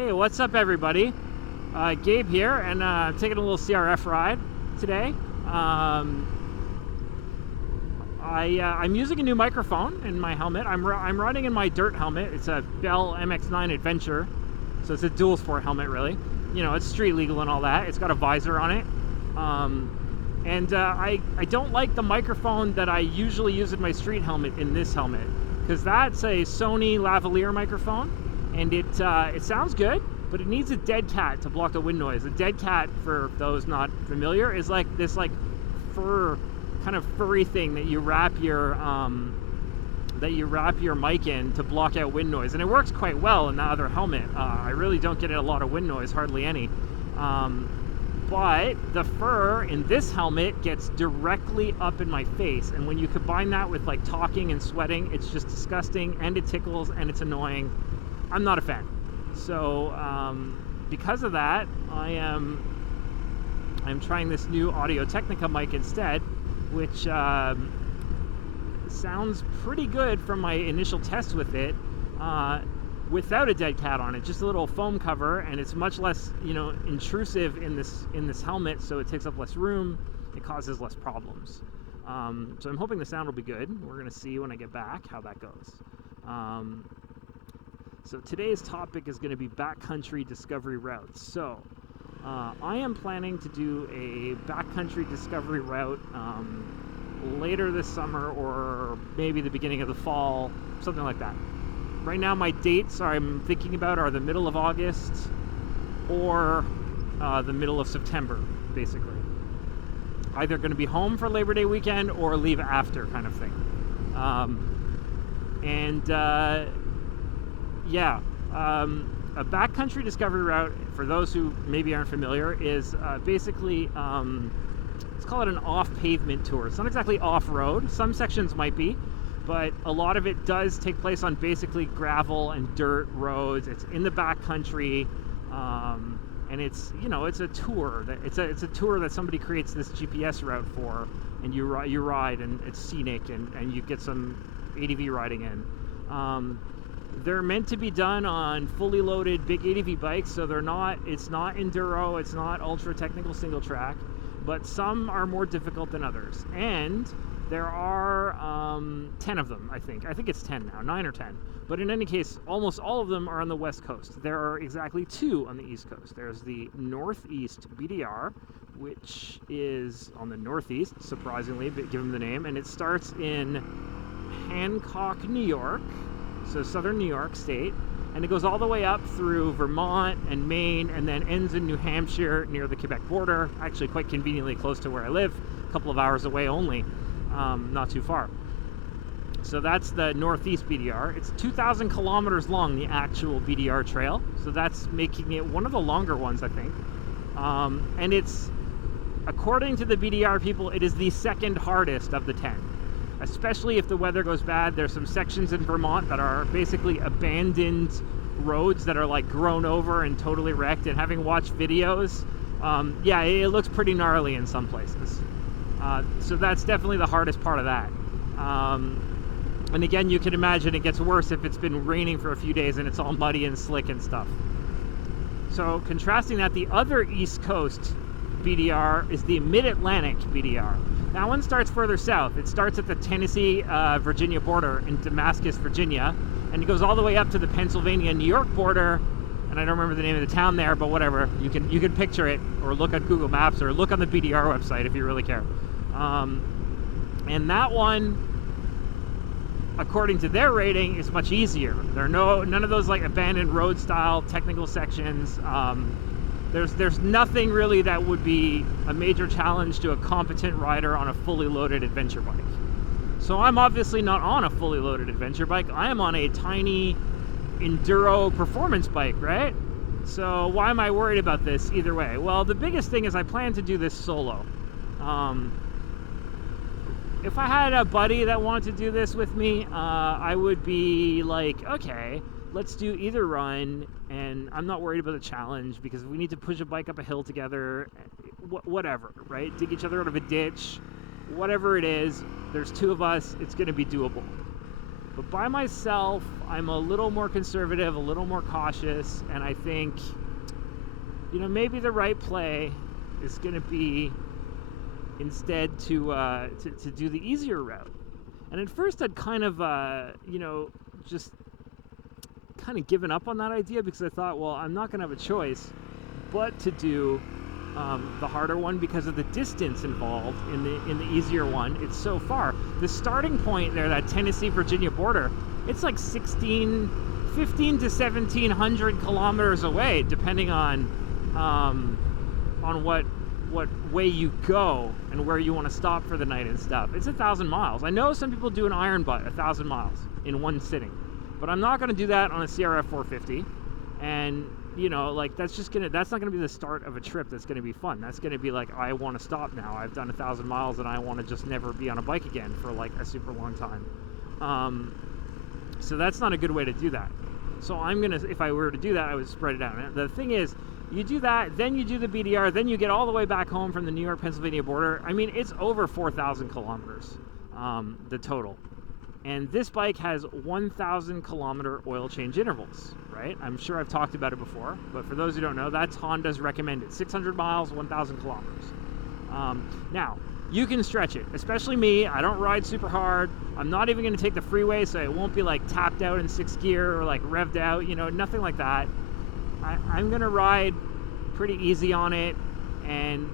Hey, what's up everybody? Gabe here, and I'm taking a little CRF ride today. I'm using a new microphone in my helmet. I'm riding in my dirt helmet. It's a Bell MX-9 Adventure, so it's a dual sport helmet really. You know, it's street legal and all that. It's got a visor on it. I don't like the microphone that I usually use in my street helmet in this helmet, because that's a Sony lavalier microphone, and it sounds good, but it needs a dead cat to block the wind noise. A dead cat, for those not familiar, is like this fur, kind of furry thing that you wrap your mic in to block out wind noise, and it works quite well in the other helmet. I really don't get a lot of wind noise, hardly any. But the fur in this helmet gets directly up in my face, and when you combine that with like talking and sweating, it's just disgusting, and it tickles, and it's annoying. I'm not a fan. So because of that, I'm trying this new Audio-Technica mic instead, which sounds pretty good from my initial test with it, without a dead cat on it, just a little foam cover, and it's much less, you know, intrusive in this helmet, so it takes up less room, it causes less problems. So I'm hoping the sound will be good. We're gonna see when I get back how that goes. So today's topic is going to be backcountry discovery routes. So I am planning to do a backcountry discovery route later this summer, or maybe the beginning of the fall, something like that. Right now my dates I'm thinking about are the middle of August or the middle of September, basically. Either going to be home for Labor Day weekend or leave after, kind of thing. A backcountry discovery route, for those who maybe aren't familiar, is basically, let's call it an off-pavement tour. It's not exactly off-road. Some sections might be, but a lot of it does take place on basically gravel and dirt roads. It's in the backcountry, and it's, you know, it's a tour. It's a tour that somebody creates this GPS route for, and you ride, and it's scenic, and you get some ADV riding in. They're meant to be done on fully loaded big ADV bikes, so it's not enduro, it's not ultra technical single track, but some are more difficult than others. And there are 10 of them, I think. I think it's 10 now, 9 or 10. But in any case, almost all of them are on the West Coast. There are exactly 2 on the East Coast. There's the Northeast BDR, which is on the Northeast, surprisingly, given the name, and it starts in Hancock, New York, so southern New York State, and it goes all the way up through Vermont and Maine, and then ends in New Hampshire near the Quebec border, actually quite conveniently close to where I live, a couple of hours away only, not too far. So that's the Northeast BDR. It's 2,000 kilometers long, the actual BDR trail, so that's making it one of the longer ones, I think. And it's, according to the BDR people, it is the second hardest of the 10. Especially if the weather goes bad. There's some sections in Vermont that are basically abandoned roads that are like grown over and totally wrecked, and having watched videos, yeah, it looks pretty gnarly in some places. So that's definitely the hardest part of that. And again, you can imagine it gets worse if it's been raining for a few days and it's all muddy and slick and stuff. So contrasting that, the other East Coast BDR is the Mid-Atlantic BDR. That one starts further south. It starts at the Tennessee-Virginia border in Damascus, Virginia, and it goes all the way up to the Pennsylvania-New York border, and I don't remember the name of the town there, but whatever. You can picture it, or look at Google Maps, or look on the BDR website if you really care. And that one, according to their rating, is much easier. There are none of those like abandoned road style technical sections. There's nothing really that would be a major challenge to a competent rider on a fully loaded adventure bike. So I'm obviously not on a fully loaded adventure bike. I am on a tiny enduro performance bike, right? So why am I worried about this either way? Well, the biggest thing is I plan to do this solo. If I had a buddy that wanted to do this with me, I would be like, okay, let's do either run, and I'm not worried about the challenge, because if we need to push a bike up a hill together, whatever, right? Dig each other out of a ditch, whatever it is, there's 2 of us, it's going to be doable. But by myself, I'm a little more conservative, a little more cautious, and I think, you know, maybe the right play is going to be instead to do the easier route. And at first I'd kind of, you know, just kind of given up on that idea, because I thought, well, I'm not going to have a choice but to do the harder one because of the distance involved in the easier one. It's so far. The starting point there, that Tennessee-Virginia border, it's like 15 to 1,700 kilometers away, depending on what way you go and where you want to stop for the night and stuff. It's 1,000 miles. I know some people do an iron butt 1,000 miles in one sitting, but I'm not going to do that on a CRF450. And you know, like, that's not gonna be the start of a trip that's gonna be fun. That's gonna be like, I want to stop now. I've done 1,000 miles and I want to just never be on a bike again for like a super long time. So that's not a good way to do that. So if I were to do that, I would spread it out. And the thing is, you do that, then you do the BDR, then you get all the way back home from the New York-Pennsylvania border. I mean, it's over 4,000 kilometers, the total. And this bike has 1,000 kilometer oil change intervals, right? I'm sure I've talked about it before, but for those who don't know, that's Honda's recommended. 600 miles, 1,000 kilometers. Now, you can stretch it, especially me. I don't ride super hard. I'm not even going to take the freeway, so it won't be like tapped out in 6th gear or like revved out, you know, nothing like that. I'm going to ride pretty easy on it, and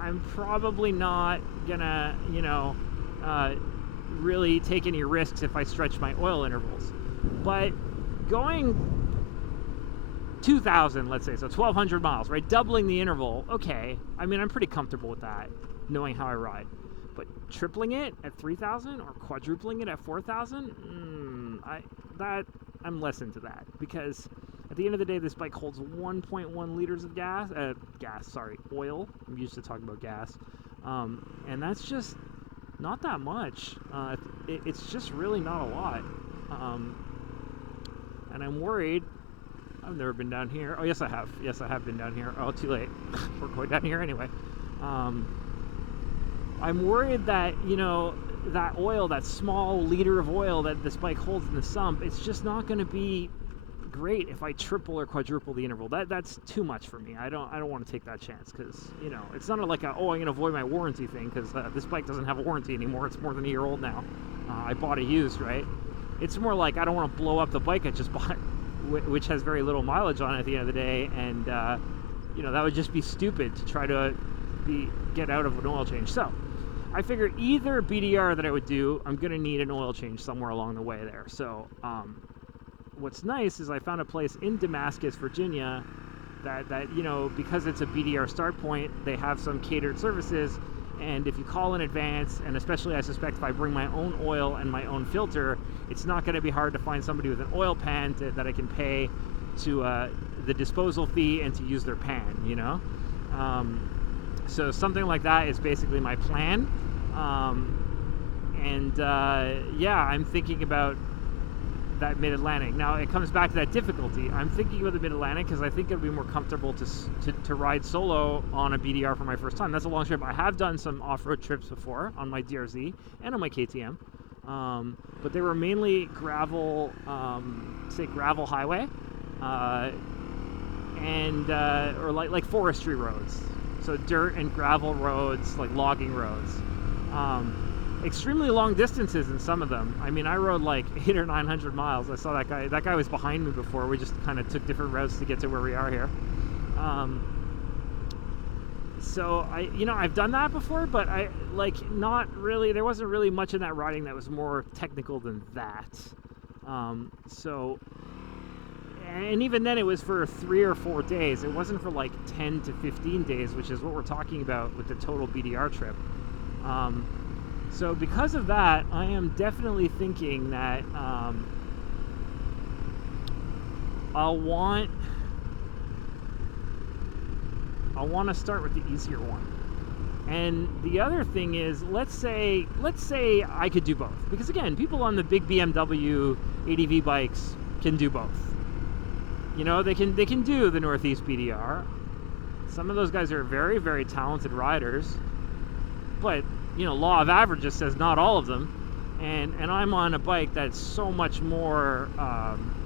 I'm probably not going to, you know, really take any risks if I stretch my oil intervals. But going 2,000, let's say, so 1,200 miles, right? Doubling the interval, okay. I mean, I'm pretty comfortable with that, knowing how I ride. But tripling it at 3,000 or quadrupling it at 4,000, I'm less into that, because at the end of the day, this bike holds 1.1 liters of oil. I'm used to talking about gas. And that's just not that much. It's just really not a lot. And I'm worried. I've never been down here. Oh, yes, I have. Yes, I have been down here. Oh, too late. We're going down here anyway. I'm worried that, you know, that oil, that small liter of oil that this bike holds in the sump, it's just not going to be great if I triple or quadruple the interval. That's too much for me. I don't want to take that chance, because, you know, it's not like I'm going to avoid my warranty thing, because this bike doesn't have a warranty anymore. It's more than a year old now. I bought it used, right? It's more like I don't want to blow up the bike I just bought, which has very little mileage on it at the end of the day, and you know, that would just be stupid to try to get out of an oil change. So I figured either BDR that I would do, I'm going to need an oil change somewhere along the way there. So what's nice is I found a place in Damascus, Virginia, that you know, because it's a BDR start point, they have some catered services, and if you call in advance, and especially I suspect if I bring my own oil and my own filter, it's not going to be hard to find somebody with an oil pan that I can pay to the disposal fee and to use their pan, you know? So something like that is basically my plan. Yeah, I'm thinking about that Mid-Atlantic. Now, it comes back to that difficulty. I'm thinking about the Mid-Atlantic because I think it'll be more comfortable to ride solo on a BDR for my first time. That's a long trip. I have done some off-road trips before on my DRZ and on my KTM, but they were mainly gravel, gravel highway, or like forestry roads. So dirt and gravel roads, like logging roads. Extremely long distances in some of them. I mean, I rode like 800 or 900 miles. I saw that guy. That guy was behind me before. We just kind of took different routes to get to where we are here. So I've done that before, but not really. There wasn't really much in that riding that was more technical than that. And even then, it was for 3 or 4 days. It wasn't for like 10 to 15 days, which is what we're talking about with the total BDR trip. So because of that, I am definitely thinking that I'll want to start with the easier one. And the other thing is, let's say I could do both, because again, people on the big BMW ADV bikes can do both. You know, they can do the Northeast BDR. Some of those guys are very, very talented riders, but you know, law of averages says not all of them. and I'm on a bike that's so much more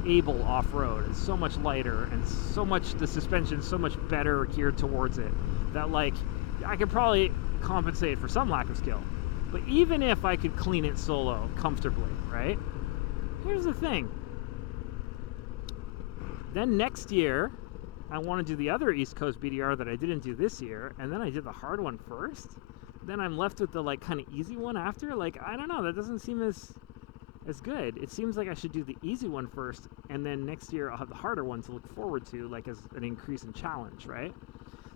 able off-road. It's so much lighter, and so much, the suspension's so much better geared towards it, that like I could probably compensate for some lack of skill. But even if I could clean it solo comfortably, right? Here's the thing. Then next year, I want to do the other East Coast BDR that I didn't do this year, and then I did the hard one first. Then I'm left with the like kind of easy one after. Like, I don't know, that doesn't seem as good. It seems like I should do the easy one first, and then next year I'll have the harder one to look forward to, like as an increase in challenge, right?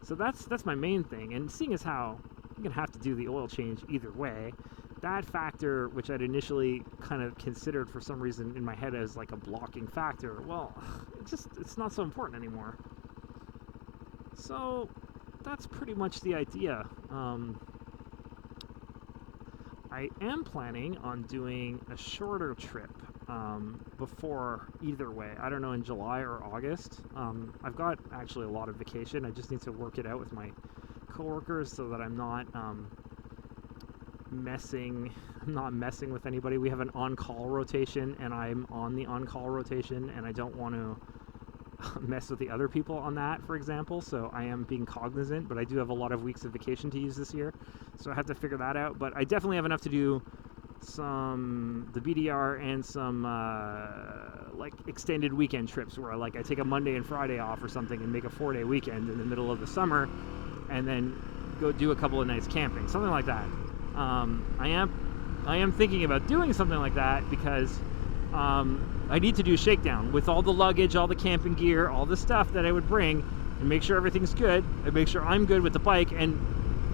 So that's my main thing. And seeing as how I'm gonna have to do the oil change either way, that factor, which I'd initially kind of considered for some reason in my head as like a blocking factor, well, it's not so important anymore. So that's pretty much the idea. I am planning on doing a shorter trip before either way. I don't know, in July or August. I've got actually a lot of vacation. I just need to work it out with my coworkers so that I'm not messing with anybody. We have an on-call rotation, and I'm on the on-call rotation, and I don't want to mess with the other people on that, for example. So I am being cognizant, but I do have a lot of weeks of vacation to use this year, so I have to figure that out. But I definitely have enough to do the BDR and some like extended weekend trips where like I take a Monday and Friday off or something and make a 4-day weekend in the middle of the summer, and then go do a couple of nights camping, something like that. I am thinking about doing something like that because I need to do shakedown with all the luggage, all the camping gear, all the stuff that I would bring, and make sure everything's good, and make sure I'm good with the bike. And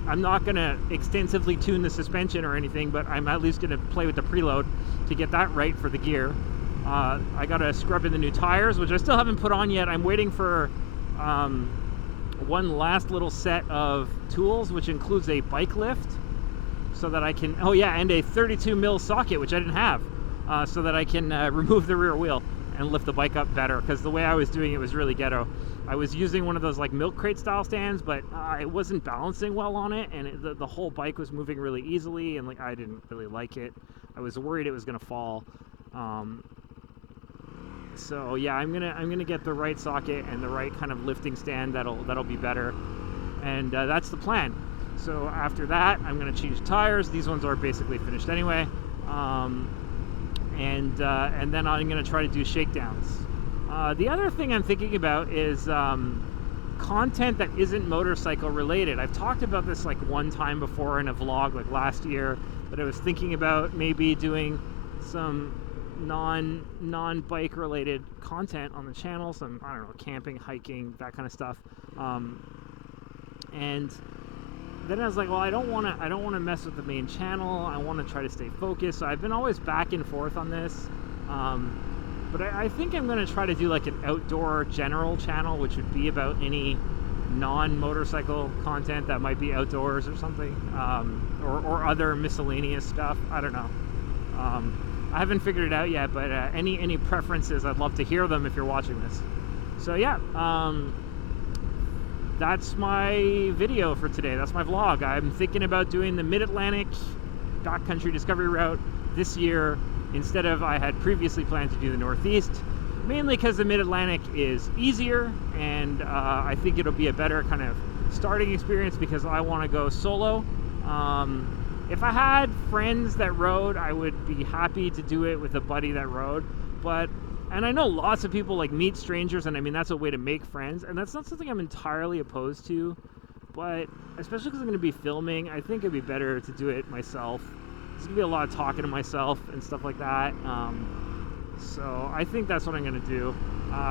I'm not going to extensively tune the suspension or anything, but I'm at least going to play with the preload to get that right for the gear. I got to scrub in the new tires, which I still haven't put on yet. I'm waiting for one last little set of tools, which includes a bike lift, so that I can, oh yeah, and a 32 mil socket, which I didn't have, so that I can remove the rear wheel and lift the bike up better, because the way I was doing it was really ghetto. I was using one of those like milk crate style stands, but it wasn't balancing well on it, and the whole bike was moving really easily, and like I didn't really like it. I was worried it was gonna fall. So yeah, I'm gonna get the right socket and the right kind of lifting stand that'll be better, and that's the plan. So after that, I'm gonna change tires. These ones are basically finished anyway, and then I'm gonna try to do shakedowns. The other thing I'm thinking about is content that isn't motorcycle related. I've talked about this like one time before in a vlog, like last year, that I was thinking about maybe doing some non-bike related content on the channel, some, I don't know, camping, hiking, that kind of stuff. And then I was like, well, I don't want to mess with the main channel. I want to try to stay focused. So I've been always back and forth on this. But I think I'm going to try to do like an outdoor general channel, which would be about any non-motorcycle content that might be outdoors or something, or other miscellaneous stuff. I don't know. I haven't figured it out yet, but any preferences, I'd love to hear them if you're watching this. So yeah, that's my video for today. That's my vlog. I'm thinking about doing the Mid-Atlantic backcountry discovery route this year instead of, I had previously planned to do the Northeast, mainly because the Mid-Atlantic is easier, and I think it'll be a better kind of starting experience because I want to go solo. If I had friends that rode, I would be happy to do it with a buddy that rode, and I know lots of people like meet strangers, and I mean, that's a way to make friends, and that's not something I'm entirely opposed to, but especially because I'm going to be filming, I think it'd be better to do it myself. There's going to be a lot of talking to myself and stuff like that, so I think that's what I'm going to do.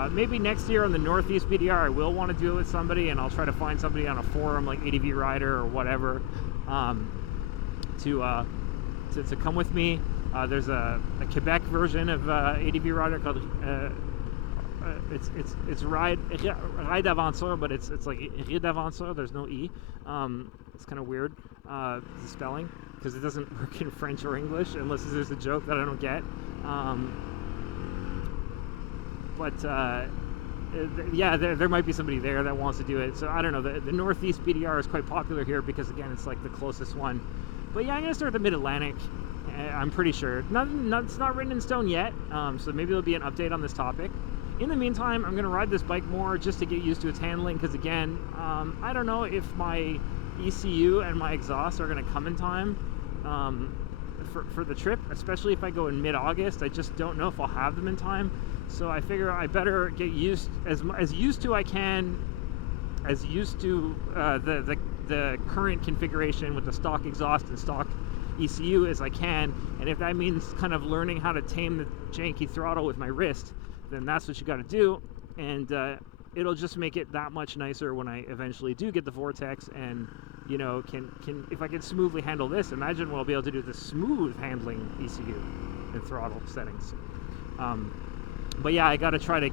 Maybe next year on the Northeast BDR, I will want to do it with somebody, and I'll try to find somebody on a forum like ADV Rider or whatever, to come with me. There's a Quebec version of ADV Rider called it's Ride d'Aventure, but it's like Ride d'Aventure. There's no E. It's kind of weird, the spelling, because it doesn't work in French or English unless there's a joke that I don't get. Yeah, there might be somebody there that wants to do it. So I don't know. The Northeast BDR is quite popular here because, again, it's like the closest one. But yeah, I'm gonna start the Mid-Atlantic, I'm pretty sure. It's not written in stone yet, so maybe there'll be an update on this topic. In the meantime, I'm going to ride this bike more just to get used to its handling, because again, I don't know if my ECU and my exhaust are going to come in time for the trip, especially if I go in mid-August. I just don't know if I'll have them in time, so I figure I better get used as used to the current configuration with the stock exhaust and stock ECU as I can, and if that means kind of learning how to tame the janky throttle with my wrist, then that's what you got to do, and it'll just make it that much nicer when I eventually do get the Vortex, and you know, can if I can smoothly handle this, imagine what I'll be able to do with the smooth handling ECU and throttle settings. But yeah, I got to try to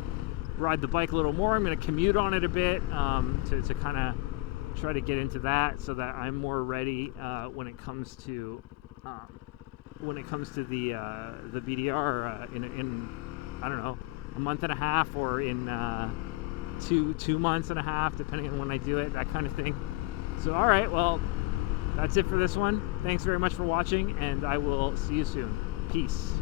ride the bike a little more. I'm going to commute on it a bit to kind of try to get into that, so that I'm more ready when it comes to the BDR in I don't know, a month and a half, or in 2 months and a half, depending on when I do it, that kind of thing. So all right, well, that's it for this one. Thanks very much for watching, and I will see you soon. Peace.